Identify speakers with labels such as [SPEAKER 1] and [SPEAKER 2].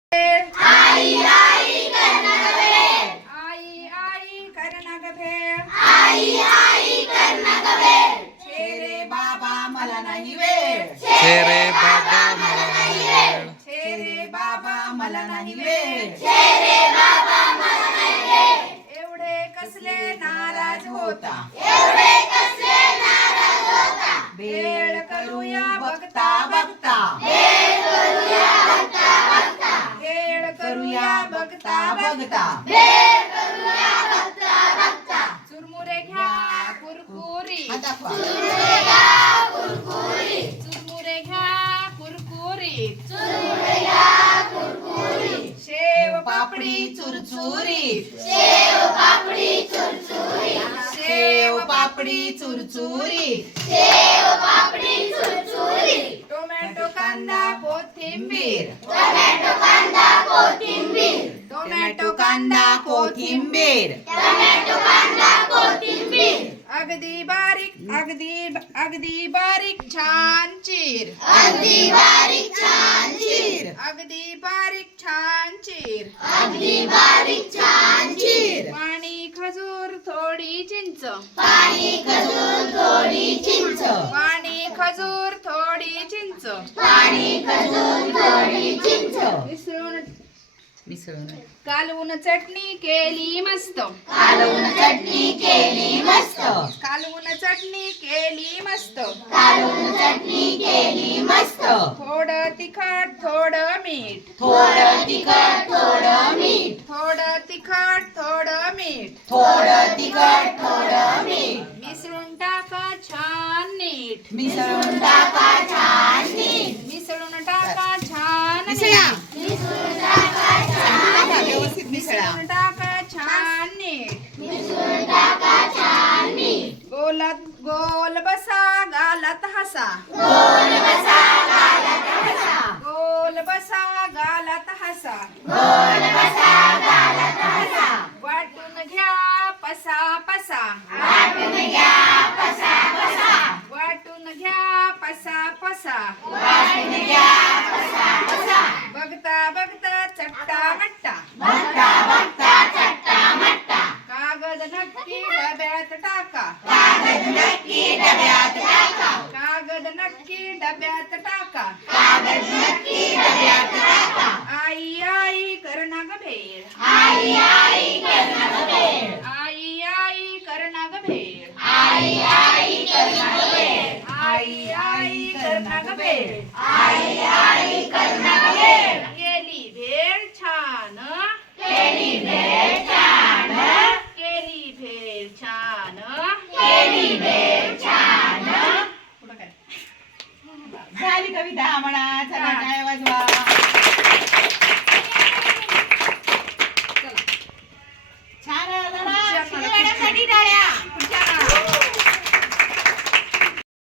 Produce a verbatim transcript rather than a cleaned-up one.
[SPEAKER 1] आई आई करना ग भेळ,
[SPEAKER 2] आई आई करना ग भेळ,
[SPEAKER 1] आई आई करना ग भेळ.
[SPEAKER 2] छे रे बाबा मला नाही वेळ,
[SPEAKER 3] छे रे बाबा मला नाही वेळ,
[SPEAKER 2] छे रे बाबा मला नाही वेळ.
[SPEAKER 1] छे रे बाबा मला नाही वेळ.
[SPEAKER 2] एवढे कसले नाराज होता,
[SPEAKER 1] एवढे कसले नाराज होता.
[SPEAKER 2] भेळ करूया बघता बघता,
[SPEAKER 1] भेळ करूया बघता बघता,
[SPEAKER 2] भेळ करूया बघता बघता.
[SPEAKER 1] भेळ करूया बघता बघता.
[SPEAKER 2] चुरमुरे घ्या कुरकुरी,
[SPEAKER 1] चुरमुरे घ्या कुरकुरीत,
[SPEAKER 2] चुरमुरे घ्या कुरकुरीत.
[SPEAKER 1] चुरमुरे घ्या कुरकुरीत.
[SPEAKER 2] शेव पापडी चुरचुरीत,
[SPEAKER 1] शेव पापडी चुरचुरीत,
[SPEAKER 2] शेव पापडी चुरचुरीत.
[SPEAKER 1] शेव पापडी चुरचुरीत.
[SPEAKER 2] टोमॅटो कांदा कोथिंबीर,
[SPEAKER 1] टोमॅटो कांदा कोथिंबीर,
[SPEAKER 2] टोमॅटो कांदा कोथिंबीर.
[SPEAKER 1] टोमॅटो कांदा कोथिंबीर.
[SPEAKER 2] अगदी बारीक अगदी अगदी बारीक छान चीर,
[SPEAKER 1] अगदी बारीक छान चीर,
[SPEAKER 2] अगदी बारीक छान चीर.
[SPEAKER 1] अगदी बारीक छान चीर.
[SPEAKER 2] पाणी खजूर थोडी चिंच,
[SPEAKER 1] पाणी खजूर थोडी चिंच,
[SPEAKER 2] पाणी खजूर थोडी चिंच.
[SPEAKER 1] पाणी खजूर थोडी चिंच.
[SPEAKER 2] मिसळून
[SPEAKER 3] मिसळून
[SPEAKER 2] कालवून चटणी केली मस्त,
[SPEAKER 1] कालवून चटणी केली मस्त,
[SPEAKER 2] कालवून चटणी केली मस्त.
[SPEAKER 1] कालवून चटणी केली मस्त.
[SPEAKER 2] थोडं तिखट थोडं मीठ,
[SPEAKER 1] थोडं तिखट थोडं मीठ,
[SPEAKER 2] थोडं तिखट थोडं मीठ.
[SPEAKER 1] थोडं तिखट थोडं मीठ.
[SPEAKER 2] मिसळून टाका छान नीट,
[SPEAKER 1] मिसळून टाका छान नीट.
[SPEAKER 2] मिसळून टाका छान
[SPEAKER 3] मिसळा.
[SPEAKER 2] नीट.
[SPEAKER 1] मिसळून टाका छान नीट.
[SPEAKER 3] व्यवस्थित मिसळा.
[SPEAKER 2] मिसळून टाका छान नीट.
[SPEAKER 1] मिसळून टाका छान नीट.
[SPEAKER 2] गोलात गोल बसा गालात हसा,
[SPEAKER 1] गोल बसा गालात हसा,
[SPEAKER 2] गोल बसा गालात हसा.
[SPEAKER 1] गोल बसा गालात हसा.
[SPEAKER 2] वाटून घ्या पसा पसा,
[SPEAKER 1] वाटून घ्या पसा पसा,
[SPEAKER 2] वाटून घ्या पसा पसा.
[SPEAKER 1] वाटून घ्या पसा पसा.
[SPEAKER 2] बघता बघता चट्टा मट्टा,
[SPEAKER 1] बघता बघता चट्टा मट्टा.
[SPEAKER 2] कागद नक्की डब्यात टाका,
[SPEAKER 1] कागद नक्की डब्यात टाका,
[SPEAKER 2] कागद नक्की डब्यात टाका.
[SPEAKER 1] कागद नक्की डब्यात टाका.
[SPEAKER 2] आई आई करना ग भेळ,
[SPEAKER 1] आई आई करना ग भेळ,
[SPEAKER 2] आई आई करना ग भेळ,
[SPEAKER 1] आई आई करना ग भेळ,
[SPEAKER 2] आई आई करना ग भेळ.
[SPEAKER 1] आई आई करना ग भेळ.
[SPEAKER 2] केली भेळ छान,
[SPEAKER 1] केली भेळ छान,
[SPEAKER 2] केली भेळ छान.
[SPEAKER 1] केली भेळ छान.
[SPEAKER 2] पुढं काय?
[SPEAKER 3] झाली कविता म्हणा. चला टाळ्या वाजवा.